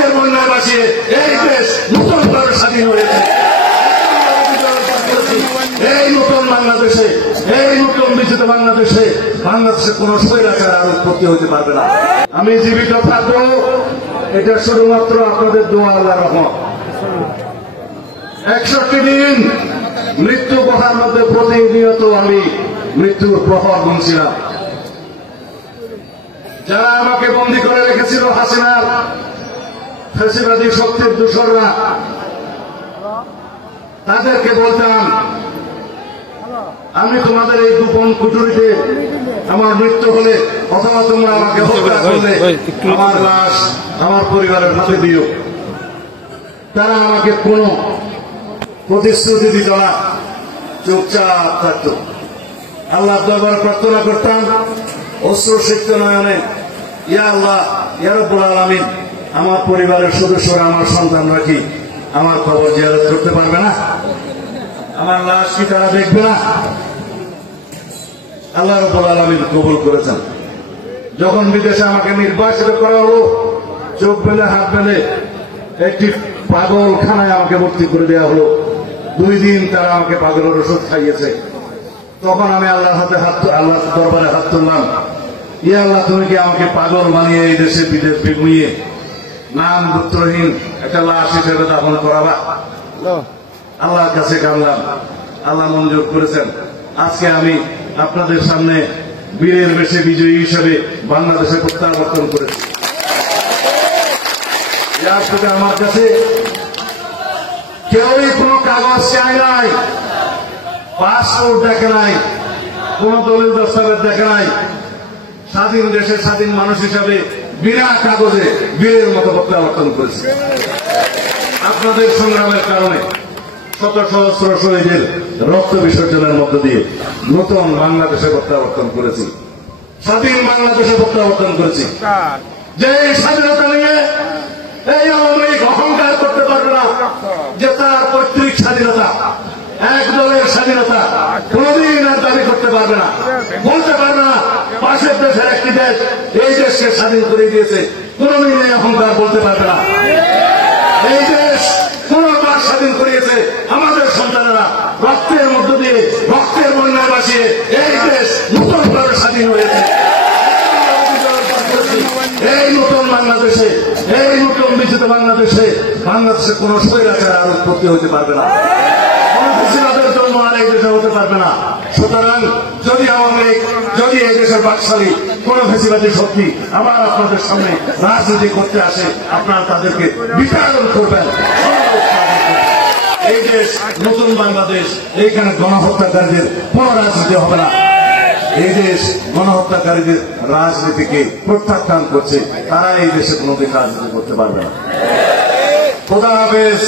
রক্তের বন্যায় ভাসিয়ে এই দেশ নতুন ভাবে স্বাধীন হয়েছে। এই নতুন বাংলাদেশে, এই নতুন বিজিত বাংলাদেশে কোন স্বৈরাচার আর উৎপত্তি হতে পারবে না। আমি জীবিত থাকবো, এটা শুধুমাত্র আপনাদের দোয়া, আল্লাহর রহমত। 61 দিন মৃত্যু কথার মধ্যে প্রতিনিয়ত আমি মৃত্যুর প্রহর গুনছিলাম। যারা আমাকে বন্দী করে রেখেছিল হাসিনার ফ্যাসিবাদী শক্তির দূষররা, তাদেরকে বলতাম, আমি তোমাদের এই গোপন কুঠুরিতে আমার মৃত্যু হলে অথবা তোমরা আমাকে হত্যা করলে আমার লাশ আমার পরিবারের হাতে দিও। তারা আমাকে কোন প্রতিশ্রুতি দিত না, চুপচাপ থাকত। আল্লাহ দরবার প্রার্থনা করতাম অশ্রুসিক্ত নয়নে, ইয়া আল্লাহ, ইয়া রাব্বুল আলামিন, আমার পরিবারের সদস্যরা, আমার সন্তানরা কি আমার খবর জিয়ারত করতে পারবে না? আমার লাশ কি তারা দেখবে না? আল্লাহ রাব্বুল আলামিন কবুল করেছেন। যখন বিদেশে আমাকে নির্বাসিত করা হলো, চোখ মেলে হাত মেলে একটি পাগলখানায় আমাকে ভর্তি করে দেওয়া হলো। 2 দিন তারা আমাকে পাগলের ওষুধ খাইয়েছে। তখন আমি আল্লাহর দরবারে হাত তুললাম, ইয়া আল্লাহ, তুমি কি আমাকে পাগল বানিয়ে এই দেশে বিদেশ ঘুমিয়ে নাম গোত্রহীন একটা লাশ হিসেবে দাফন করাবা? আল্লাহর কাছে কাঁদলাম, আল্লাহ মঞ্জুর করেছেন। আজকে আমি আপনাদের সামনে বীরের বেশে বিজয়ী হিসেবে বাংলাদেশে প্রত্যাবর্তন করেছি। আমার কাছে কেউই কোনো কাগজ চায় নাই, পাসপোর্ট দেখে নাই, কোন দলিল দস্তাবেজ দেখে নাই। স্বাধীন দেশে স্বাধীন মানুষ হিসাবে বিনা কাগজে বীরের মতো প্রত্যাবর্তন করেছে। আপনাদের সংগ্রামের কারণে শত সহস্র শহীদের রক্ত বিসর্জনের মধ্য দিয়ে নতুন বাংলাদেশে প্রত্যাবর্তন করেছি, স্বাধীন বাংলাদেশে প্রত্যাবর্তন করেছি। যে স্বাধীনতা নিয়ে এই আওয়ামী লীগ অহংকার করতে পারবে না যে তার পৈতৃক স্বাধীনতা, এক দলের স্বাধীনতা কোনদিন আর দাবি করতে পারবে না, বলতে পারবে না পাশের দেশের একটি দেশ এই দেশকে স্বাধীন করে দিয়েছে, কোনদিন এই অহংকার বলতে পারবে না। এই দেশ পুনর্বার স্বাধীন করিয়েছে আমাদের সন্তানেরা, রক্তের মধ্য দিয়ে রক্তের বন্যায় ভাসিয়ে এই দেশ নতুন ভাবে স্বাধীন হয়েছে। এই নতুন বাংলাদেশে, এই নতুন বিজিত বাংলাদেশে কোন স্বৈরাচার আর উৎপত্তি হতে পারবে না, কোন ফ্যাসিবাদের জন্ম আর এই দেশে হতে পারবে না। সুতরাং যদি আওয়ামী লীগ, যদি এই দেশের বাকশালী কোন ফ্যাসিবাদী শক্তি আবার আপনাদের সামনে রাজনীতি করতে আসে, আপনারা তাদেরকে বিতাড়ন করবেন। এই দেশ নতুন বাংলাদেশ, এইখানে গণহত্যাকারীদের কোন রাজনীতি হবে না। এই দেশ গণহত্যাকারীদের রাজনীতিকে প্রত্যাখ্যান করছে, তারা এই দেশে কোনোদিন রাজনীতি করতে পারবে না। খোদা হাফেজ।